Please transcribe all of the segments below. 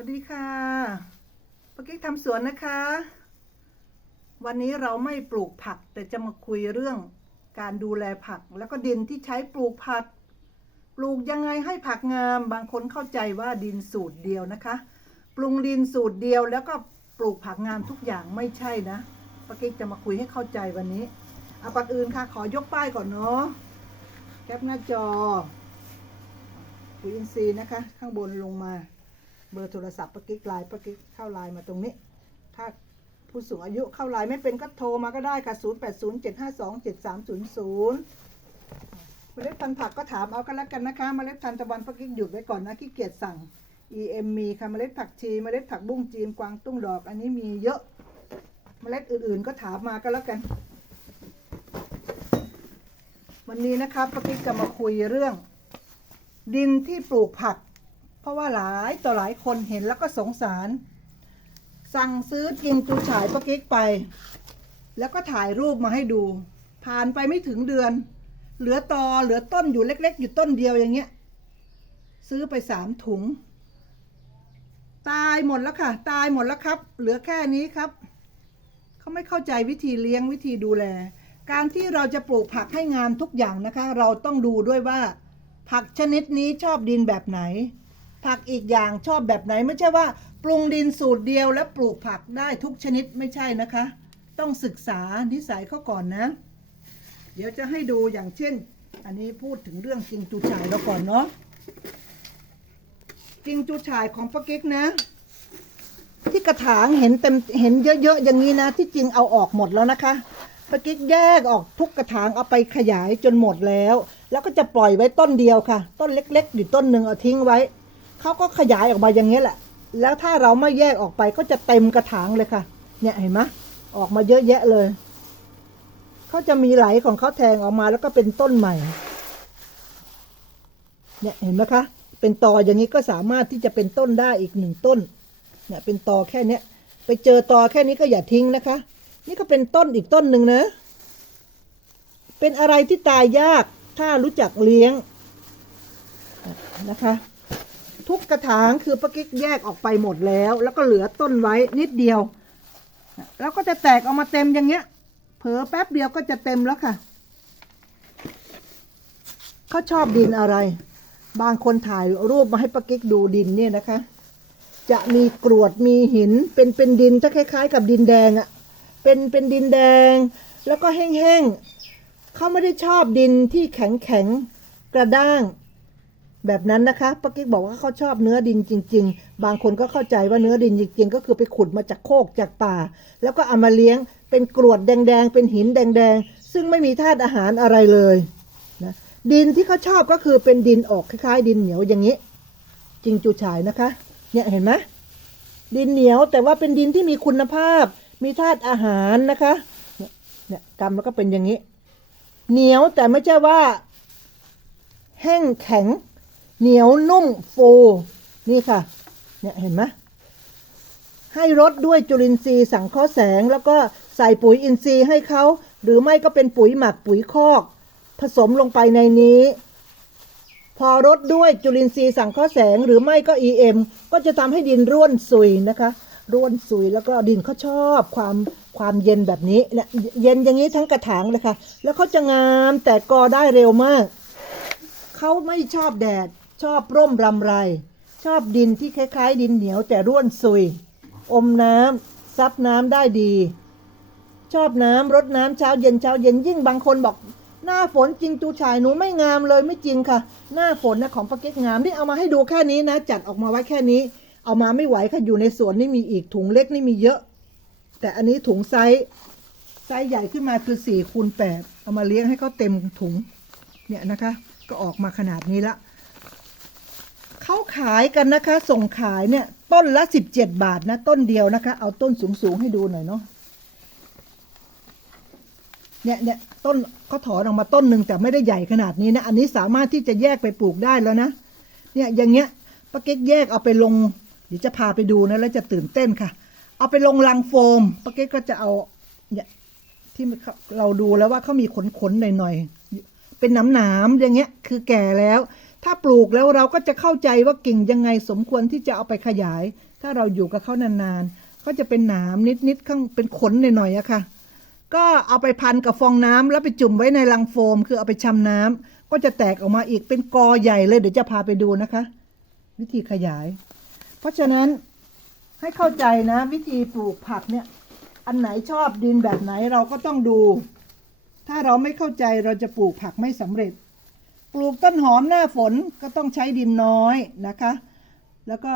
วัสดีค่ะปากิ๊กทำสวนนะคะ วันนี้เราไม่ปลูกผัก แต่จะมาคุยเรื่องการดูแลผัก แล้วก็ดินที่ใช้ปลูกผัก ปลูกยังไงให้ผักงาม บางคนเข้าใจว่าดินสูตรเดียวนะคะ ปรุงดินสูตรเดียวแล้วก็ปลูกผักงามทุกอย่างไม่ใช่นะปากิ๊กจะมาคุยให้เข้าใจวันนี้เอาก่อนอื่นค่ะ ขอยกป้ายก่อนเนาะแคปหน้าจอปุ๋ยอินทรีย์นะคะ ข้างบนลงมา เบอร์โทรศัพท์ปกิ๊กไลน์ปกิ๊กเข้าไลน์มาตรงนี้ ถ้าผู้สูงอายุเข้าไลน์ไม่เป็นก็โทรมาก็ได้ค่ะ 0 8 0 7 5 2 7 3 0 0เมล็ดพันธุ์ผักก็ถามเอากันแล้วกันนะคะ เมล็ดทานตะวันปกิ๊กหยุดไว้ก่อนนะขี้เกียจสั่ง EM มีค่ะ เมล็ดผักชี เมล็ดผักบุ้งจีนกวางตุ้งดอก อันนี้มีเยอะ เมล็ดอื่นๆ ก็ถามมาก็แล้วกัน วันนี้นะคะปกิ๊กจะมาคุยเรื่อง ดินที่ปลูกผัก ราะว่าหลายต่อหลายคนเห็นแล้วก็สงสาร สั่งซื้อกินจูฉายปะกิ๊กไป แล้วก็ถ่ายรูปมาให้ดู ผ่านไปไม่ถึงเดือน เหลือตอเหลือต้นอยู่เล็ก ๆ อยู่ต้นเดียวอย่างเงี้ย ซื้อไปสามถุง ตายหมดแล้วค่ะ ตายหมดแล้วครับ เหลือแค่นี้ครับ เขาไม่เข้าใจวิธีเลี้ยงวิธีดูแล การที่เราจะปลูกผักให้งามทุกอย่างนะคะ เราต้องดูด้วยว่าผักชนิดนี้ชอบดินแบบไหน ผักอีกอย่างชอบแบบไหนไม่ใช่ว่า ปรุงดินสูตรเดียวแล้วปลูกผักได้ทุกชนิดไม่ใช่นะคะ ต้องศึกษานิสัยเขาก่อนนะ เดี๋ยวจะให้ดูอย่างเช่น อันนี้พูดถึงเรื่องกิงจูฉายเราก่อนเนาะกิงจูฉายของป้ากิ๊กนะ ที่กระถางเห็นเต็มเห็นเยอะๆอย่างนี้นะ ที่จริงเอาออกหมดแล้วนะคะป้ากิ๊กแยกออกทุกกระถางเอาไปขยายจนหมดแล้ว แล้วก็จะปล่อยไว้ต้นเดียวค่ะ ต้นเล็ก ๆ อยู่ต้นหนึ่งเอาทิ้งไว้ เขาก็ขยายออกมาอย่างนี้แหละ แล้วถ้าเราไม่แยกออกไปก็จะเต็มกระถางเลยค่ะ เนี่ยเห็นไหมออกมาเยอะแยะเลย เขาจะมีไหลของเขาแทงออกมาแล้วก็เป็นต้นใหม่ เนี่ยเห็นไหมคะ เป็นตออย่างนี้ก็สามารถที่จะเป็นต้นได้อีกหนึ่งต้น เนี่ยเป็นตอแค่เนี้ย ไปเจอตอแค่นี้ก็อย่าทิ้งนะคะ นี่ก็เป็นต้นอีกต้นหนึ่งนะ เป็นอะไรที่ตายยากถ้ารู้จักเลี้ยงนะคะ ทุกกระถางคือป้ากิ๊กแยกออกไปหมดแล้ว แล้วก็เหลือต้นไว้นิดเดียว แล้วก็จะแตกออกมาเต็มอย่างเงี้ย เผลอแป๊บเดียวก็จะเต็มแล้วค่ะเขาชอบดินอะไร บางคนถ่ายรูปมาให้ป้ากิ๊กดูดินเนี่ยนะคะ จะมีกรวดมีหินเป็นเป็นดินจะคล้าย ๆ กับดินแดงอะเป็นเป็นดินแดง แล้วก็แห้งๆเขาไม่ได้ชอบดินที่แข็งแข็งๆกระด้าง แบบนั้นนะคะป้ากิ๊กบอกว่าเขาชอบเนื้อดินจริง ๆ บางคนก็เข้าใจว่าเนื้อดินจริง ๆ ก็คือไปขุดมาจากโคกจากป่า แล้วก็เอามาเลี้ยงเป็นกรวดแดงๆ เป็นหินแดงๆ ซึ่งไม่มีธาตุอาหารอะไรเลยนะดินที่เขาชอบก็คือเป็นดินออกคล้ายๆ ดินเหนียวอย่างนี้ จริงจูฉายนะคะ เนี่ยเห็นไหมดินเหนียวแต่ว่าเป็นดินที่มีคุณภาพ มีธาตุอาหารนะคะเนี่ยเนี่ยกำแล้วก็เป็นอย่างนี้ เหนียวแต่ไม่ใช่ว่า แห้งแข็ง เหนียวนุ่มฟูนี่ค่ะ เนี่ยเห็นไหมให้รดด้วยจุลินทรีย์สังเคราะห์แสง แล้วก็ใส่ปุ๋ยอินทรีย์ให้เขา หรือไม่ก็เป็นปุ๋ยหมักปุ๋ยคอก ผสมลงไปในนี้ พอรดด้วยจุลินทรีย์สังเคราะห์แสง หรือไม่ก็ EM ก็จะทำให้ดินร่วนซุยนะคะร่วนซุยแล้วก็ดินเขาชอบความความเย็นแบบนี้เนี่ยเย็นอย่างนี้ทั้งกระถางเลยค่ะ แล้วเขาจะงามแต่กอได้เร็วมาก เขาไม่ชอบแดด ชอบร่มรำไร ชอบดินที่คล้ายๆ ดินเหนียวแต่ร่วนซุย อมน้ำซับน้ำได้ดี ชอบน้ำรดน้ำเช้าเย็นเช้าเย็นยิ่งบางคนบอก หน้าฝนจริงจูชายหนูไม่งามเลยไม่จริงค่ะ หน้าฝนนะของปาเก๊กงามนี่เอามาให้ดูแค่นี้นะ จัดออกมาไว้แค่นี้ เอามาไม่ไหวค่ะอยู่ในสวนนี่มีอีกถุงเล็กนี่มีเยอะ แต่อันนี้ถุงไซส์ไซส์ใหญ่ขึ้นมาคือสี่คูณแปดเอามาเลี้ยงให้เขาเต็มถุงเนี่ยนะคะ ก็ออกมาขนาดนี้ละ เขาขายกันนะคะ ส่งขายเนี่ย ต้นละสิบเจ็ดบาทนะ ต้นเดียวนะคะ เอาต้นสูงๆให้ดูหน่อยเนาะเนี่ยเนี่ยต้นเขาถอนออกมาต้นหนึ่งแต่ไม่ได้ใหญ่ขนาดนี้นะ อันนี้สามารถที่จะแยกไปปลูกได้แล้วนะ เนี่ยอย่างเงี้ยป้าเก๊กแยกเอาไปลง เดี๋ยวจะพาไปดูนะแล้วจะตื่นเต้นค่ะ เอาไปลงลังโฟมป้าเก๊กก็จะเอาเนี่ยที่เราดูแล้วว่าเขามีขนๆหน่อยๆเป็นหนามๆอย่างเงี้ย คือแก่แล้ว ถ้าปลูกแล้วเราก็จะเข้าใจว่ากิ่งยังไงสมควรที่จะเอาไปขยาย ถ้าเราอยู่กับเขานานๆก็จะเป็นหนามนิดๆข้างเป็นขนหน่อยๆอะค่ะ ก็เอาไปพันกับฟองน้ำแล้วไปจุ่มไว้ในลังโฟม คือเอาไปชำน้ำก็จะแตกออกมาอีกเป็นกอใหญ่เลยเดี๋ยวจะพาไปดูนะคะ วิธีขยาย เพราะฉะนั้นให้เข้าใจนะ วิธีปลูกผักเนี่ย อันไหนชอบดินแบบไหนเราก็ต้องดู ถ้าเราไม่เข้าใจเราจะปลูกผักไม่สำเร็จ ลูกต้นหอมหน้าฝนก็ต้องใช้ดินน้อยนะคะ แล้วก็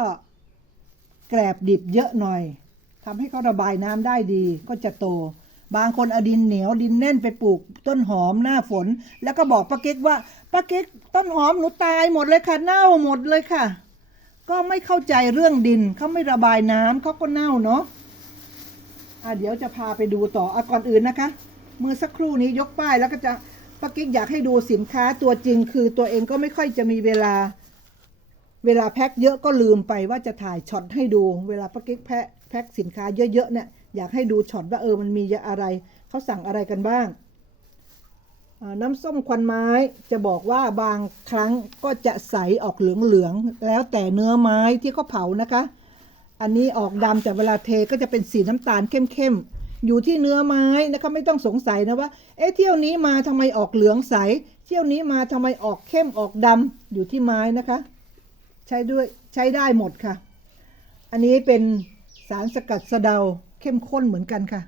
แกลบดิบเยอะหน่อยทำให้เขาระบายน้ำได้ดีก็จะโต บางคนเอาดินเหนียวดินแน่นไปปลูกต้นหอมหน้าฝน แล้วก็บอกป้าเก๊กว่าป้าเก๊กต้นหอมหนูตายหมดเลยค่ะเน่าหมดเลยค่ะ ก็ไม่เข้าใจเรื่องดินเขาไม่ระบายน้ำเขาก็เน่าเนาะอะเดี๋ยวจะพาไปดูต่ออะก่อนอื่นนะคะ เมื่อสักครู่นี้ยกป้ายแล้วก็จะ ป้ากิ๊กอยากให้ดูสินค้าตัวจริงคือตัวเองก็ไม่ค่อยจะมีเวลา เวลาแพ็คเยอะก็ลืมไปว่าจะถ่ายช็อตให้ดู เวลาป้ากิ๊กแพ็คแพ็คสินค้าเยอะๆเนี่ยอยากให้ดูช็อตว่าเออมันมีอะไรเขาสั่งอะไรกันบ้าง น้ำส้มควันไม้จะบอกว่าบางครั้งก็จะใสออกเหลืองๆแล้วแต่เนื้อไม้ที่เขาเผานะคะ อันนี้ออกดำแต่เวลาเทก็จะเป็นสีน้ำตาลเข้มๆ อยู่ที่เนื้อไม้นะคะไม่ต้องสงสัยนะว่าเอ๊ะเที่ยวนี้มาทำไมออกเหลืองใส เที่ยวนี้มาทำไมออกเข้มออกดำอยู่ที่ไม้นะคะ ใช้ด้วยใช้ได้หมดค่ะ อันนี้เป็นสารสกัดสะเดาเข้มข้นเหมือนกันค่ะ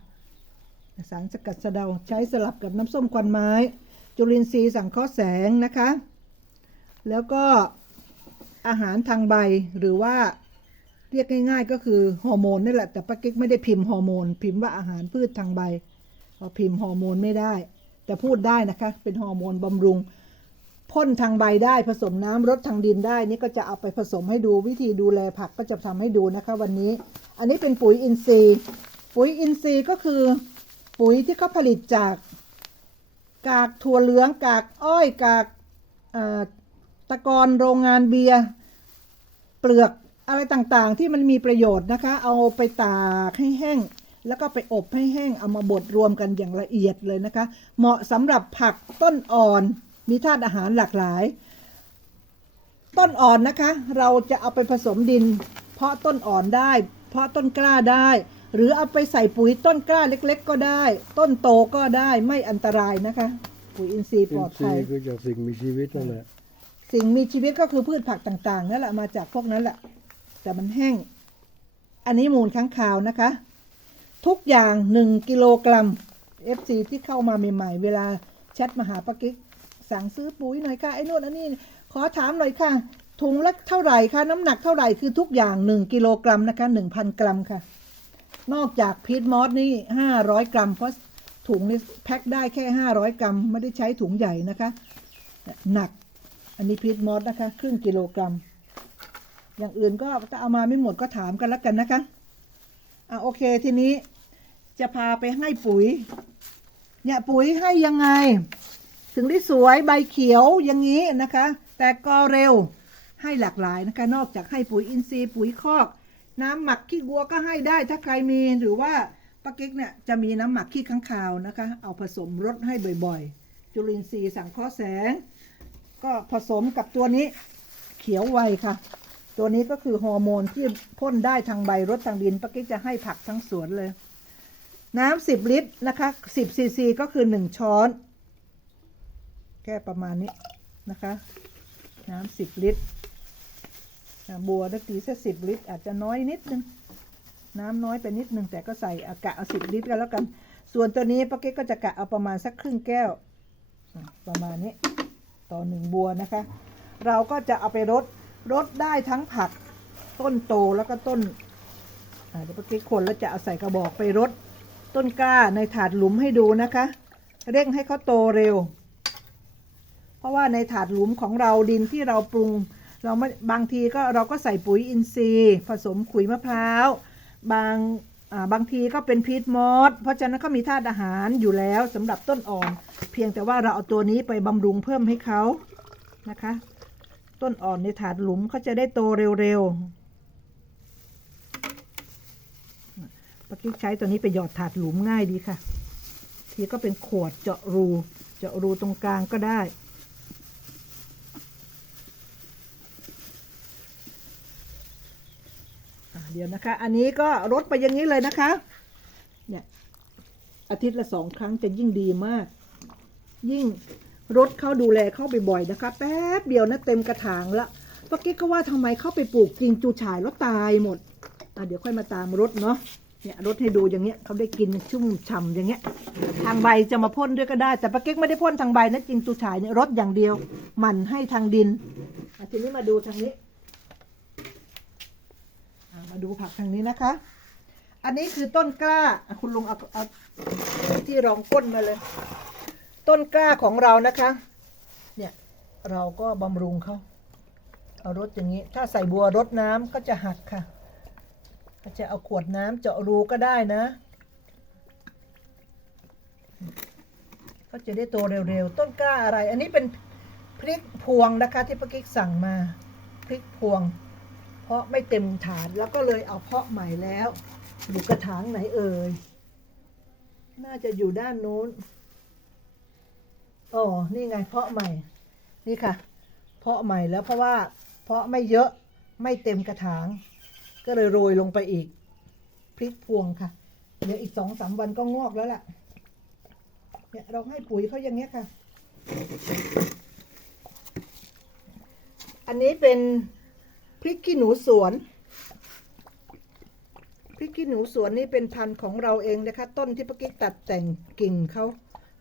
สารสกัดสะเดาใช้สลับกับน้ำส้มควันไม้ จุลินทรีย์สังเคราะห์แสงนะคะ แล้วก็อาหารทางใบหรือว่า เรียกง่าย ๆ ก็คือฮอร์โมนนี่แหละ แต่ป้ากิ๊กไม่ได้พิมพ์ฮอร์โมน พิมพ์ว่าอาหารพืชทางใบเพราพิมพ์ฮอร์โมนไม่ได้ แต่พูดได้นะคะ เป็นฮอร์โมนบำรุง พ่นทางใบได้ผสมน้ำรดทางดินได้ นี่ก็จะเอาไปผสมให้ดูวิธีดูแลผักก็จะทำให้ดูนะคะ วันนี้ อันนี้เป็นปุ๋ยอินทรีย์ ปุ๋ยอินทรีย์ก็คือ ปุ๋ยที่เขาผลิตจากกากถั่วเหลืองกากอ้อยกากตะกอนโรงงานเบียร์เปลือก อะไรต่างๆที่มันมีประโยชน์นะคะ เอาไปตากให้แห้ง แล้วก็ไปอบให้แห้งเอามาบดรวมกันอย่างละเอียดเลยนะคะ เหมาะสำหรับผักต้นอ่อนมีธาตุอาหารหลากหลาย ต้นอ่อนนะคะ เราจะเอาไปผสมดิน เพาะต้นอ่อนได้ เพาะต้นกล้าได้ หรือเอาไปใส่ปุ๋ยต้นกล้าเล็ก ๆ ก็ได้ ต้นโตก็ได้ไม่อันตรายนะคะ ปุ๋ยอินทรีย์ปอิลนอดทรีภัยย์คือจากสิ่งมีชีวิตนั่นแหละสิ่งมีชีวิตก็คือพืชผักต่างๆนั่นแหละมาจากพวกนั้นแหละ แต่มันแห้ง อันนี้มูลค้างคาวนะคะ ทุกอย่างหนึ่งกิโลกรัม FC ที่เข้ามาใหม่ ๆ เวลาแชทมาหาปากิ๊กสั่งซื้อปุ๋ยหน่อยค่ะไอ้นู่นอันนี้ ขอถามหน่อยค่ะ ถุงละเท่าไหร่คะน้ำหนักเท่าไหร่คือทุกอย่างหนึ่งกิโลกรัมนะคะหนึ่งพันกรัมค่ะ นอกจากพีทมอสนี่ห้าร้อยกรัม เพราะถุงนี่แพ็คได้แค่ห้าร้อยกรัม ไม่ได้ใช้ถุงใหญ่นะคะ หนักอันนี้พีทมอสนะคะ ครึ่งกิโลกรัม อย่างอื่นก็ถ้าเอามาไม่หมดก็ถามกันแล้วกันนะคะอะโอเคทีนี้จะพาไปให้ปุ๋ย เนี่ยปุ๋ยให้ยังไง ถึงได้สวยใบเขียวอย่างนี้นะคะ แต่ก็เร็วให้หลากหลายนะคะ นอกจากให้ปุ๋ยอินทรีย์ปุ๋ยคอก น้ำหมักขี้วัวก็ให้ได้ถ้าใครมีหรือว่าป้ากิ๊กเนี่ยจะมีน้ำหมักขี้ข้างคาวนะคะ เอาผสมรดให้บ่อยๆ จุลินทรีย์สังเคราะห์แสง ก็ผสมกับตัวนี้เขียวไวค่ะ ตัวนี้ก็คือฮอร์โมนที่พ่นได้ทางใบรดทางดินป้ากิ๊กจะให้ผักทั้งสวนเลย น้ำสิบลิตรนะคะสิบซีซีก็คือหนึ่งช้อน แค่ประมาณนี้นะคะ น้ำสิบลิตรบัวตะกี้สักสิบลิตร อาจจะน้อยนิดนึง น้ำน้อยไปนิดนึงแต่ก็ใส่อากะเอาสิบลิตรกันแล้วกัน ส่วนตัวนี้ป้าเก๊กก็จะกะเอาประมาณสักครึ่งแก้ว ประมาณนี้ ต่อหนึ่งบัวนะคะ เราก็จะเอาไปรด รดได้ทั้งผักต้นโตแล้วก็ต้นเดี๋ยวป้าเก๊กคนแล้วจะเอาใส่กระบอกไปรดต้นกล้าในถาดหลุมให้ดูนะคะ เร่งให้เขาโตเร็ว เพราะว่าในถาดหลุมของเราดินที่เราปรุง เราไม่บางทีก็เราก็ใส่ปุ๋ยอินทรีย์ ผสมขุยมะพร้าว บางบางทีก็เป็นพีทมอสเพราะฉะนั้นก็มีธาตุอาหารอยู่แล้วสำหรับต้นอ่อน เพียงแต่ว่าเราเอาตัวนี้ไปบำรุงเพิ่มให้เขานะคะ ต้นอ่อนในถาดหลุมเขาจะได้โตเร็วๆปักกิ๊กใช้ตัวนี้ไปหยอดถาดหลุมง่ายดีค่ะ ทีก็เป็นขวดเจาะรู เจาะรูตรงกลางก็ได้เดี๋ยวนะคะ อันนี้ก็รดไปอย่างนี้เลยนะคะ เนี่ย อาทิตย์ละสองครั้งจะยิ่งดีมาก ยิ่ง รดเข้าดูแลเข้าไปบ่อยนะคะ แป๊บเดียวนะเต็มกระถางละเมื่อกี้ก็ว่าทำไมเข้าไปปลูกจริงจูฉายแล้วตายหมดอะเดี๋ยวค่อยมาตามรดเนาะเนี่ยรดให้ดูอย่างเงี้ยเขาได้กินชุ่มฉ่ำอย่างเงี้ย ทางใบจะมาพ่นด้วยก็ได้ แต่ปาเก๊กไม่ได้พ่นทางใบนะจริงจูฉายเนี่ยรดอย่างเดียวหมันให้ทางดินอะทีนี้มาดูทางนี้มาดูผักทางนี้นะคะ อันนี้คือต้นกล้าคุณลุงเอาเอาที่รองก้นมาเลย ต้นกล้าของเรานะคะ เนี่ยเราก็บำรุงเขาเอารดอย่างนี้ ถ้าใส่บัวรดน้ำก็จะหักค่ะ ก็จะเอาขวดน้ำเจาะรูก็ได้นะก็จะได้โตเร็วๆ ต้นกล้าอะไร อันนี้เป็นพริกพวงนะคะ ที่ป้ากิ๊กสั่งมาพริกพวง เพราะไม่เต็มถาดแล้วก็เลยเอาเพาะใหม่แล้ว อยู่กระถางไหนเอ่ย น่าจะอยู่ด้านโน้น อ๋อนี่ไง เพาะใหม่ นี่ค่ะ เพาะใหม่แล้วเพราะว่า เพาะไม่เยอะไม่เต็มกระถาง ก็เลยโรยลงไปอีก พริกพวงค่ะ เดี๋ยวอีกสองสามวันก็งอกแล้วล่ะ เนี่ยเราให้ปุ๋ยเขาอย่างเงี้ยค่ะ อันนี้เป็นพริกขี้หนูสวน พริกขี้หนูสวนนี่เป็นพันธุ์ของเราเองนะคะ ต้นที่ป้ากิ๊กตัดแต่งกิ่งเขา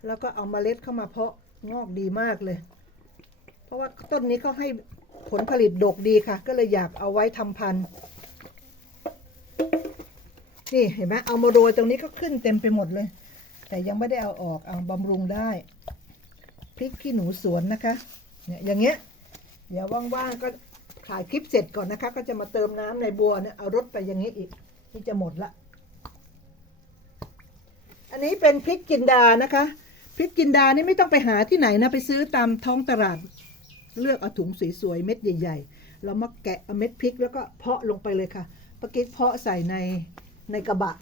แล้วก็เอาเมล็ดเข้ามาเพาะ งอกดีมากเลย เพราะว่าต้นนี้เขาให้ผลผลิตดกดีค่ะ ก็เลยอยากเอาไว้ทำพันธุ์นี่เห็นไหมเอามาโรยตรงนี้ก็ขึ้นเต็มไปหมดเลย แต่ยังไม่ได้เอาออกเอาบำรุงได้พริกขี้หนูสวนนะคะเนี่ยอย่างเงี้ยเดี๋ยวว่างๆก็ถ่ายคลิปเสร็จก่อนนะคะ ก็จะมาเติมน้ำในบัวเนี่ยเอารถไปอย่างนี้อีกนี่จะหมดละ อันนี้เป็นพริกจินดานะคะ พริกจินดานี่ไม่ต้องไปหาที่ไหนนะ ไปซื้อตามท้องตลาด เลือกเอาถุงสวยๆเม็ดใหญ่ ๆ เรามาแกะเอาเม็ดพริกแล้วก็เพาะลงไปเลยค่ะปากิ๊กเพาะใส่ในในกระบะ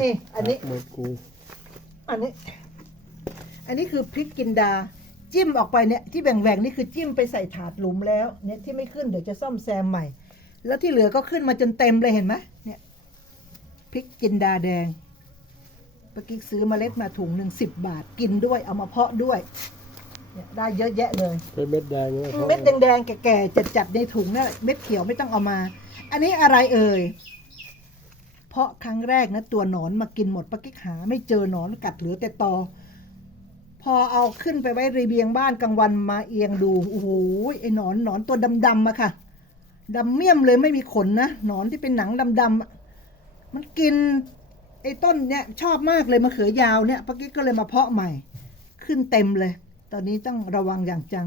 นี่อันนี้ หมดกูอันนี้ อันนี้คือพริกจินดา จิ้มออกไปเนี่ยที่แบ่งๆนี่คือจิ้มไปใส่ถาดหลุมแล้วเนี่ยที่ไม่ขึ้นเดี๋ยวจะซ่อมแซมใหม่ แล้วที่เหลือก็ขึ้นมาจนเต็มเลยเห็นไหมเนี่ยพริกจินดาแดง ปากิ๊กซื้อเมล็ดมาถุงหนึ่งสิบบาทกินด้วยเอามาเพาะด้วยเนี่ยได้เยอะแยะเลยเป็นเม็ดแดงเลยเม็ดแดงๆแก่ๆจัดๆในถุงนะ่ะเม็ดเขียวไม่ต้องเอามา อันนี้อะไรเอ่ยเพราะครั้งแรกนะตัวหนอนมากินหมดปะกิ๊กหา ไม่เจอหนอนกัดเหลือแต่ตอพอเอาขึ้นไปไว้ระเบียงบ้านกลางวันมาเอียงดูโอ้โหไอ้หนอนหนอนตัวดำๆอะค่ะดำเมี่ยมเลยไม่มีขนนะหนอนที่เป็นหนังดำๆอะมันกิน ไอ้ต้นเนี่ยชอบมากเลยมะเขือยาวเนี่ยปะกิ๊กก็เลยมาเพาะใหม่ ขึ้นเต็มเลย ตอนนี้ต้องระวังอย่างจัง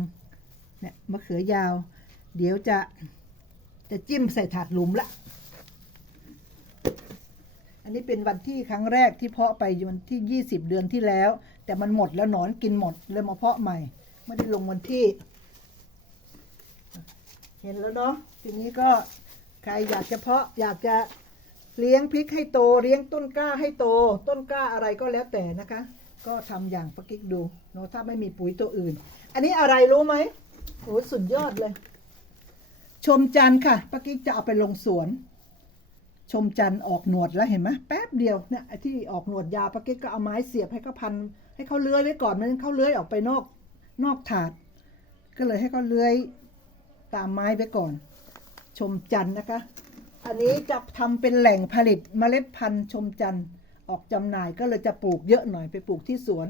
เนี่ยมะเขือยาว เดี๋ยวจะจะจิ้มใส่ถาดหลุมละ อันนี้เป็นวันที่ครั้งแรกที่เพาะไปวันที่ยี่สิบเดือนที่แล้ว แต่มันหมดแล้วหนอนกินหมดเลยมาเพาะใหม่ ไม่ได้ลงวันที่ เห็นแล้วเนาะทีนี้ก็ใครอยากจะเพาะอยากจะ เลี้ยงพริกให้โต เลี้ยงต้นกล้าให้โต ต้นกล้าอะไรก็แล้วแต่นะคะ ก็ทำอย่างปะกิ๊กดูเนาะถ้าไม่มีปุ๋ยตัวอื่น อันนี้อะไรรู้ไหมโอ้สุดยอดเลย ชมจันค่ะปะกิ๊กจะเอาไปลงสวน ชมจันออกหนวดแล้วเห็นไหมแป๊บเดียวเนี่ยไอ้ที่ออกหนวดยาปะกิ๊กก็เอาไม้เสียบให้เขาพัน ให้เขาเลื้อยไว้ก่อนมันเขาเลื้อยออกไปนอกนอกถาด ก็เลยให้เขาเลื้อยตามไม้ไว้ก่อน ชมจันนะคะ อันนี้จะทำเป็นแหล่งผลิตเมล็ดพันธุ์ชมจันทร์ออกจำหน่ายก็เลยจะปลูกเยอะหน่อยไปปลูกที่สวน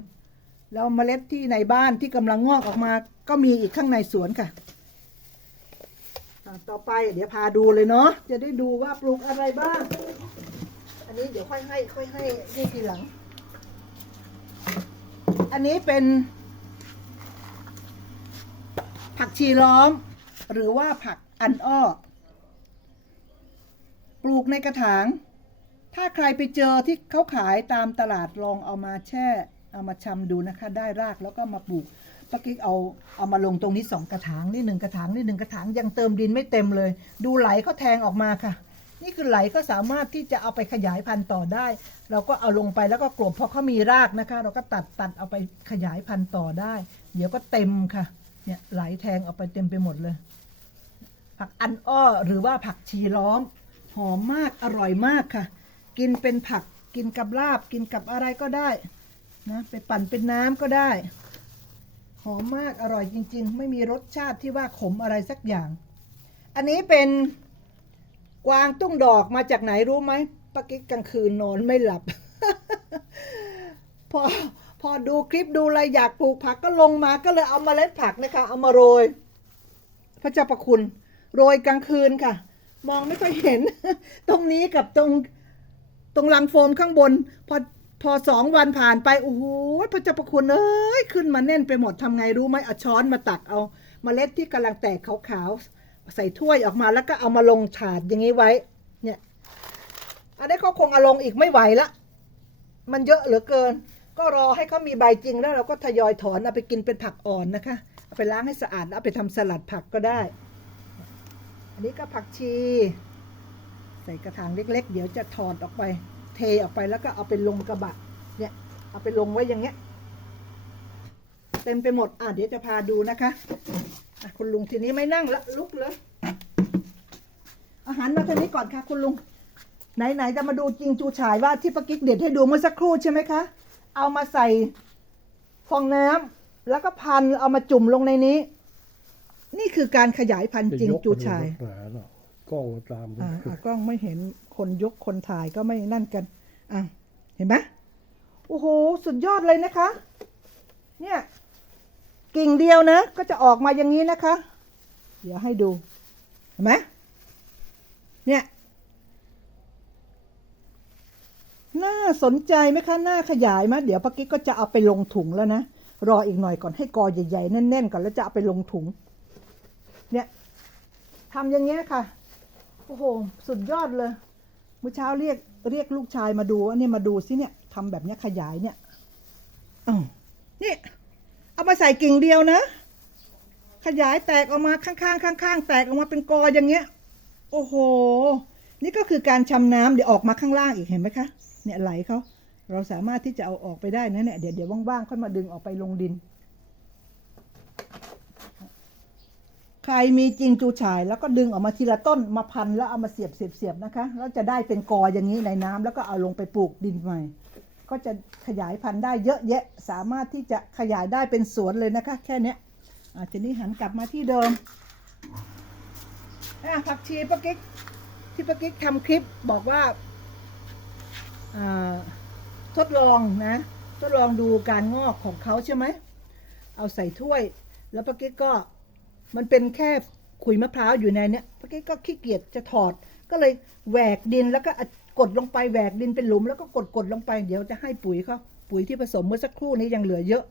แล้วเมล็ดที่ในบ้านที่กำลังงอกออกมา ก็มีอีกข้างในสวนค่ะต่อไปเดี๋ยวพาดูเลยเนาะจะได้ดูว่าปลูกอะไรบ้าง อันนี้เดี๋ยวค่อยให้ค่อยให้นี่ทีหลัง อันนี้เป็น ผักชีล้อม หรือว่าผักอันอ้อ ลูกในกระถาง ถ้าใครไปเจอที่เขาขายตามตลาดลองเอามาแช่ เอามาชำดูนะคะ ได้รากแล้วก็มาปลูกป้ากิ๊กเอาเอามาลงตรงนี้สองกระถางนี่หนึ่งกระถางนี่หนึ่งกระถางยังเติมดินไม่เต็มเลย ดูไหลเขาแทงออกมาค่ะ นี่คือไหลก็สามารถที่จะเอาไปขยายพันธุ์ต่อได้ เราก็เอาลงไปแล้วก็กลบเพราะเขามีรากนะคะ เราก็ตัดตัดเอาไปขยายพันธุ์ต่อได้ เดี๋ยวก็เต็มค่ะเนี่ยไหลแทงออกไปเต็มไปหมดเลย ผักอันอ้อหรือว่าผักชีล้อม หอมมากอร่อยมากค่ะ กินเป็นผักกินกับลาบกินกับอะไรก็ได้นะไปปั่นเป็นน้ำก็ได้ หอมมากอร่อยจริง ๆ ไม่มีรสชาติที่ว่าขมอะไรสักอย่าง อันนี้เป็นกวางตุ้งดอกมาจากไหนรู้ไหมป้ากิ๊กกลางคืนนอนไม่หลับ พอพอดูคลิปดูอะไรอยากปลูกผักก็ลงมาก็เลยเอามาเล็ดผักนะคะ เอามาโรย พระเจ้าประคุณ โรยกลางคืนค่ะ มองไม่ค่อยเห็น ตรงนี้กับตรงตรงลังโฟมข้างบน พอพอสองวันผ่านไปโอ้โหพระเจ้าประคุณเอ้ยขึ้นมาแน่นไปหมดทำไงรู้ไหมเอาช้อนมาตักเอาเมล็ดที่กำลังแตกขาวๆใส่ถ้วยออกมาแล้วก็เอามาลงถาดอย่างนี้ไว้ เนี่ย อันนี้เขาคงเอาลงอีกไม่ไหวละมันเยอะเหลือเกิน ก็รอให้เขามีใบจริงแล้วเราก็ทยอยถอนเอาไปกินเป็นผักอ่อนนะคะเอาไปล้างให้สะอาดแล้วเอาไปทำสลัดผักก็ได้ อันนี้ก็ผักชี ใส่กระถางเล็ก ๆ เดี๋ยวจะถอดออกไป เทออกไปแล้วก็เอาไปลงกระบะ เนี่ย เอาไปลงไว้อย่างเงี้ย เต็มไปหมด อะเดี๋ยวจะพาดูนะคะะคุณลุงทีนี้ไม่นั่งละลุกเลย อาหารมาทางนี้ก่อนค่ะ คุณลุง ไหนๆจะมาดูจริงจูฉายว่าที่ปากิ๊กเด็ดให้ดูเมื่อสักครู่ใช่ไหมคะ เอามาใส่ฟองน้ำแล้วก็พันเอามาจุ่มลงในนี้ นี่คือการขยายพันธุ์จริงจูฉายหนาหรอกกล้องตามอ่าอะกล้องไม่เห็นคนยกคนถ่ายก็ไม่นั่นกัน อะ เห็นไหมโอ้โห สุดยอดเลยนะคะ เนี่ย กิ่งเดียวนะ ก็จะออกมาอย่างนี้นะคะ เดี๋ยวให้ดู เห็นไหมเนี่ย น่าสนใจไหมคะ น่าขยายไหมเดี๋ยวปากิ๊กก็จะเอาไปลงถุงแล้วนะ รออีกหน่อยก่อนให้กอใหญ่ๆแน่นๆก่อนแล้วจะเอาไปลงถุง เนี่ยทำอย่างเงี้ยค่ะ โอ้โห สุดยอดเลย เมื่อเช้าเรียกเรียกลูกชายมาดูว่าเนี่ยมาดูสิเนี่ยทำแบบเนี้ยขยายเนี่ยอนี่ เอามาใส่กิ่งเดียวนะ ขยายแตกออกมาข้างๆข้างๆแตกออกมาเป็นกออย่างเงี้ย โอ้โห นี่ก็คือการชำน้ำเดี๋ยวออกมาข้างล่างอีกเห็นไหมคะ เนี่ยไหลเขา เราสามารถที่จะเอาออกไปได้นะเนี่ยเดี๋ยวเดี๋ยวว่างๆค่อยมาดึงออกไปลงดิน ใครมีจริงจูฉาย แล้วก็ดึงออกมาทีละต้นมาพันแล้วเอามาเสียบเสียบเสียบนะคะ แล้วจะได้เป็นกออย่างนี้ในน้ำแล้วก็เอาลงไปปลูกดินใหม่ ก็จะขยายพันธุ์ได้เยอะแยะสามารถที่จะขยายได้เป็นสวนเลยนะคะ แค่นี้อะทีนี้หันกลับมาที่เดิมอะผักชีป้ากิ๊กที่ป้ากิ๊กทำคลิปบอกว่าอ่าทดลองนะทดลองดูการงอกของเขาใช่ไหม เอาใส่ถ้วย แล้วป้ากิ๊กก็ มันเป็นแค่ขุยมะพร้าวอยู่ในเนี้ยป้ากิ๊กก็ขี้เกียจจะถอด ก็เลยแหวกดินแล้วก็กดลงไปแหวกดินเป็นหลุมแล้วก็กดกดลงไป เดี๋ยวจะให้ปุ๋ยเขาปุ๋ยที่ผสมเมื่อสักครู่นี้ยังเหลือเยอะ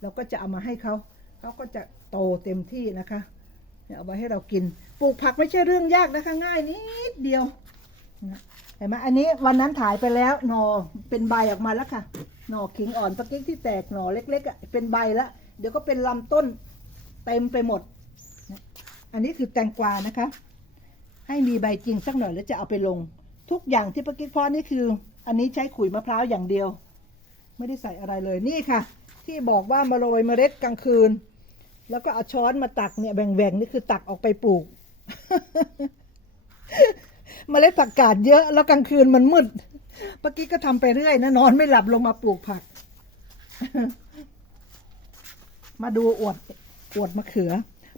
เราก็จะเอามาให้เขาเขาก็จะโตเต็มที่นะคะเอาไว้ให้เรากิน ปลูกผักไม่ใช่เรื่องยากนะคะง่ายนิดเดียวเห็นไหมอันนี้วันนั้นถ่ายไปแล้วหนอเป็นใบออกมาแล้วค่ะ หนอขิงอ่อนปะกิ๊กที่แตกหนอเล็กๆอะเป็นใบแล้วเดี๋ยวก็เป็นลำต้นเต็มไปหมด อันนี้คือแตงกวานะคะ ให้มีใบจริงสักหน่อยแล้วจะเอาไปลง ทุกอย่างที่ปากิ๊กพาะนี่คือ อันนี้ใช้ขุยมะพร้าวอย่างเดียว ไม่ได้ใส่อะไรเลยนี่ค่ะ ที่บอกว่ามาโรยเมล็ดกลางคืน แล้วก็เอาช้อนมาตักเนี่ยแบ่งๆนี่คือตักออกไปปลูกเมล็ดผักกาดเยอะแล้วกลางคืนมันมืดปากิ๊กก็ทำไปเรื่อยนะนอนไม่หลับลงมาปลูกผัก มาดูอวดอวดมะเขือ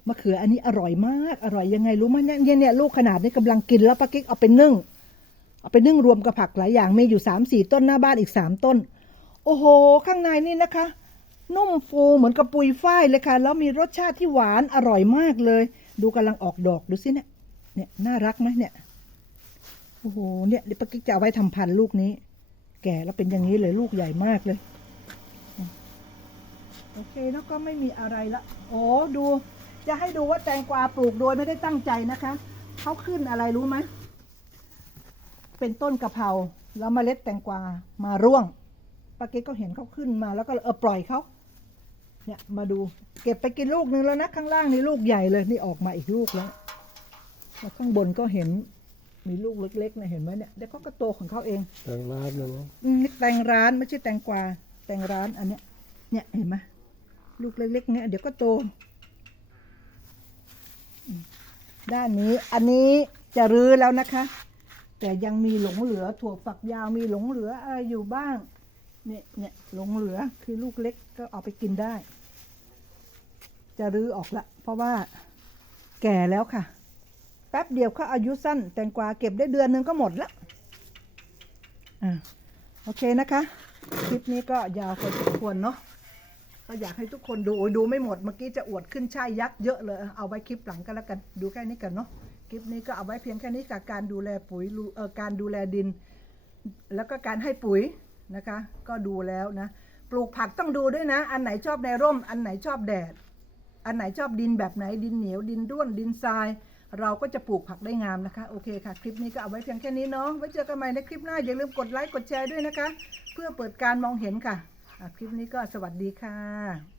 มะเขืออันนี้อร่อยมาก อร่อยยังไงรู้ไหมเนี่ยเนี่ยเนี่ยลูกขนาดนี้กำลังกินแล้วป้ากิ๊กเอาไปนึ่ง เอาไปนึ่งรวมกับผักหลายอย่างมีอยู่สามสี่ต้นหน้าบ้านอีกสามต้น โอ้โห ข้างในนี่นะคะ นุ่มฟูเหมือนกับปุยฝ้ายเลยค่ะ แล้วมีรสชาติที่หวานอร่อยมากเลย ดูกำลังออกดอกดูสิเนี่ย เนี่ยน่ารักไหมเนี่ย โอ้โห เนี่ยป้ากิ๊กจะเอาไว้ทำพันธุ์ลูกนี้ แก่แล้วเป็นอย่างนี้เลยลูกใหญ่มากเลย โอเคแล้วก็ไม่มีอะไรละ โอ้ดู จะให้ดูว่าแตงกวาปลูกโดยไม่ได้ตั้งใจนะคะเขาขึ้นอะไรรู้ไหมเป็นต้นกะเพราแล้วเมล็ดแตงกวามาร่วงป้าเก๊กก็เห็นเขาขึ้นมาแล้วก็เออปล่อยเขาเนี่ยมาดูเก็บไปกินลูกนึงแล้วนะข้างล่างนี่ลูกใหญ่เลยนี่ออกมาอีกลูกแล้วแล้วข้างบนก็เห็นมีลูกเล็กๆนะเห็นไหมเนี่ยเดี๋ยวเขาก็โตของเขาเองทางร้านนะเนาะอืมนี่แตงร้านไม่ใช่แตงกวาแตงร้านอันเนี้ยเนี่ยเห็นไหมลูกเล็กๆเนี่ยเดี๋ยวก็โตอืม ด้านนี้อันนี้จะรื้อแล้วนะคะ แต่ยังมีหลงเหลือถั่วฝักยาวมีหลงเหลืออะไรอยู่บ้างเนี่ยเนี่ยหลงเหลือคือลูกเล็กก็เอาไปกินได้ จะรื้อออกละ เพราะว่าแก่แล้วค่ะ แป๊บเดียวก็อายุสั้น แตงกวาเก็บได้เดือนนึงก็หมดละอ่าโอเคนะคะ คลิปนี้ก็ยาวพอสมควรเนาะ ก็อยากให้ทุกคนดูดูไม่หมดเมื่อกี้จะอวดขึ้นช่ายยักษ์เยอะเลย เอาไว้คลิปหลังก็แล้วกันดูแค่นี้กันเนาะคลิปนี้ก็เอาไว้เพียงแค่นี้กับการดูแลปุ๋ยเอ่อการดูแลดิน แล้วก็การให้ปุ๋ยนะคะ ก็ดูแล้วนะ ปลูกผักต้องดูด้วยนะ อันไหนชอบในร่ม อันไหนชอบแดด อันไหนชอบดินแบบไหนดินเหนียวดินด้วนดินทราย เราก็จะปลูกผักได้งามนะคะ โอเคค่ะ คลิปนี้ก็เอาไว้เพียงแค่นี้เนาะไว้เจอกันใหม่ในคลิปหน้าอย่าลืมกดไลค์กดแชร์ด้วยนะคะ เพื่อเปิดการมองเห็นค่ะ คลิปนี้ก็สวัสดีค่ะ